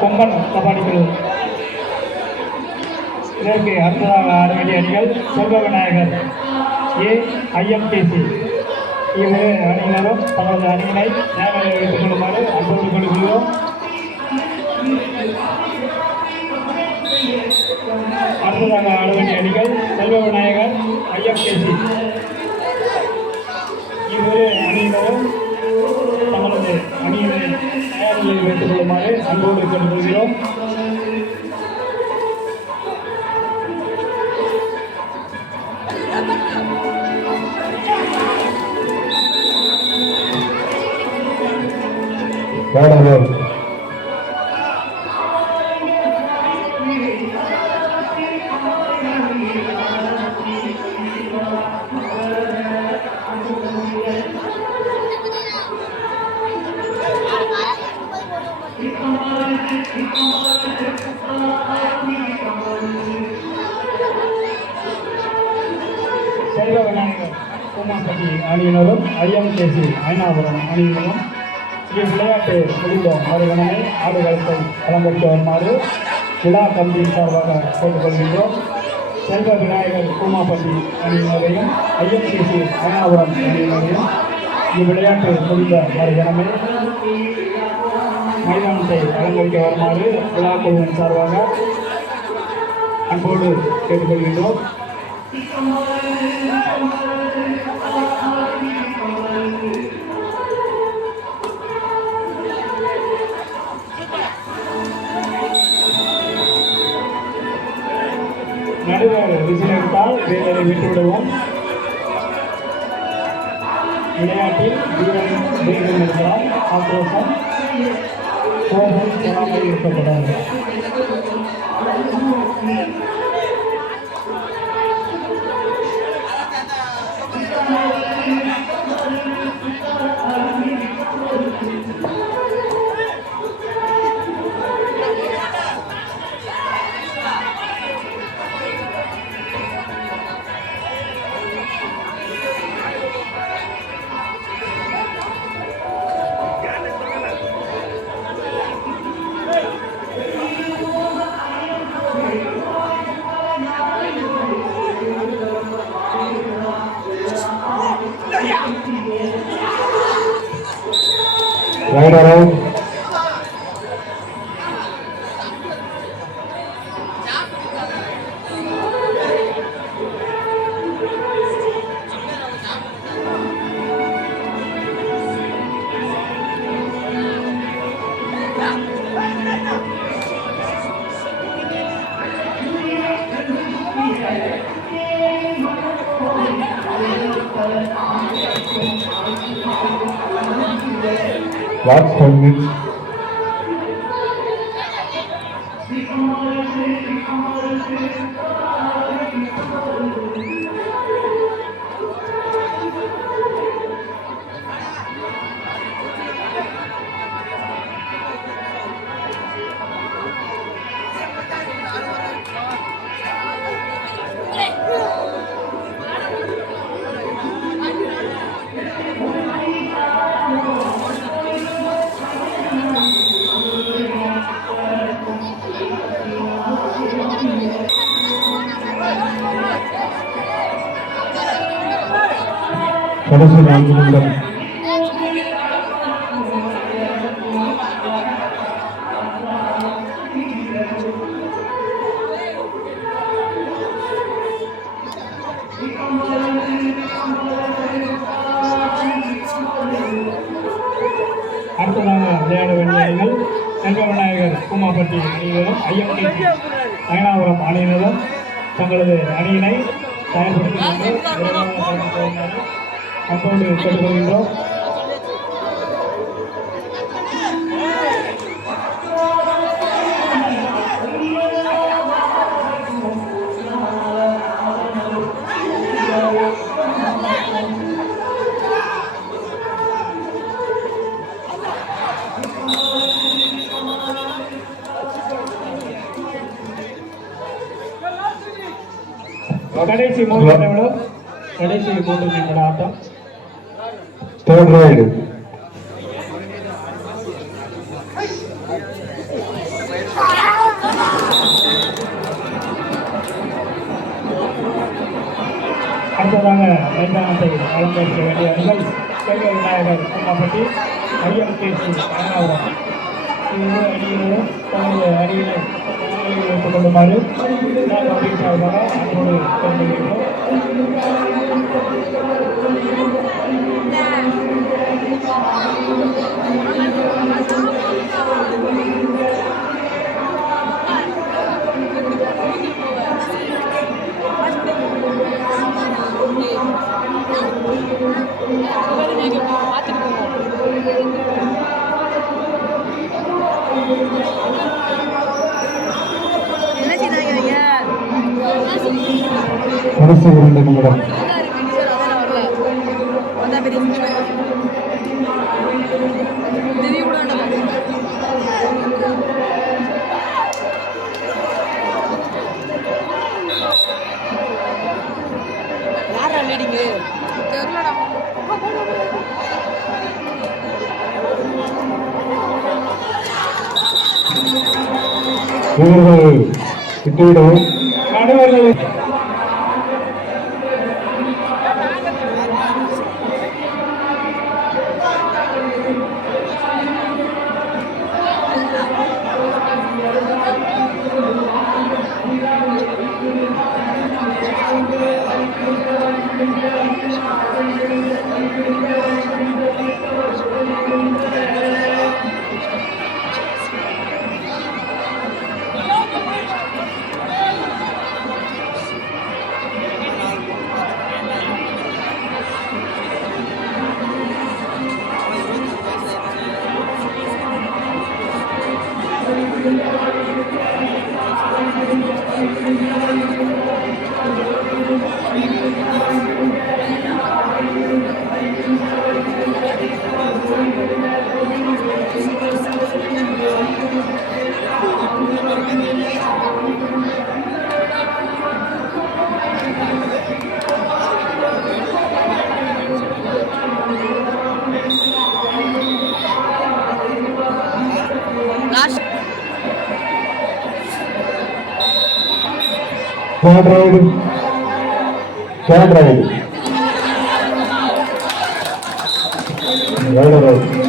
கொம்பன் கபாடி குழு. இதற்கு அடுத்ததாக ஆட வேண்டிய அணிகள் செல்வ விநாயகர் IMTC. இவ்விரு அணியினரும் தங்களது அணியினை நேரில் வைத்துக் கொள்ளுமாறு அன்போடு கொள்கிறோம். அடுத்ததாக ஆட வேண்டிய அணிகள் செல்வ விநாயகர் IMTC. இவ்விரு அணியினரும் தங்களது அணியினை நேரில் வைத்துக் கொள்ளுமாறு அன்போடு கேட்டுக்கொள்கிறோம். செல்வ விநாயகர் கூமாப்பட்டி அணியினரும் IMTC ஐநாபுரம் அணியினரும் இவ்விளையாட்டு முடிந்த மறுகணமே ஆடுகளத்தை களம்பெற்று வருமாறு விழா கமிட்டியின் சார்பாக கேட்டுக்கொள்கின்றோம். செல்வ விநாயகர் கூமாப்பட்டி அணியினரையும் IMTC ஐநாபுரம் அணியினரையும் இவ்விளையாட்டு முடிந்த மறுகணமே மைதானத்தை அலங்கரிக்க வருமாறு விழா குழுவின் சார்பாக அன்போடு கேட்டுக்கொள்கின்றோம். நடுவர் விசிலெடுத்தால் வேலையை விட்டுவிடுவோம். விளையாட்டில் வீரன் வேகம் இருந்தால் ஆக்ரோஷம் கோபம் பொறாமை இருக்கப்படாது. Right around. Last 10 minutes. கடைசி 4 நிமிடம். அடுத்ததாக விளையாட வேண்டிய அணிகள் செல்வ விநாயகர் கூமாப்பட்டி அணியினரும் IMTC ஐநாபுரம் அணியினரும் தங்களது அணியினை தயார்படுத்திக் கொண்டு அப்போது கேட்டுக்கொள்கின்றோம். கடைசி 3 நிமிடம் ஆட்டம். Third ride. மைதானத்தை அலங்கரிக்க வேண்டிய அணிகள் செல்வ விநாயகர் கும்மாப்பட்டி ஐஎம்கேசி அயனாவரம் இரு அணியினரும் தனது அணியினை வைத்துக் கொள்ளுமாறு சார்பாக அன்போடு தெரிவிக்கின்றோம். கடைசி 2 நிமிடம். வீரர்கள் விட்டுவிடவும். நடுவர்கள் Third ride. Right.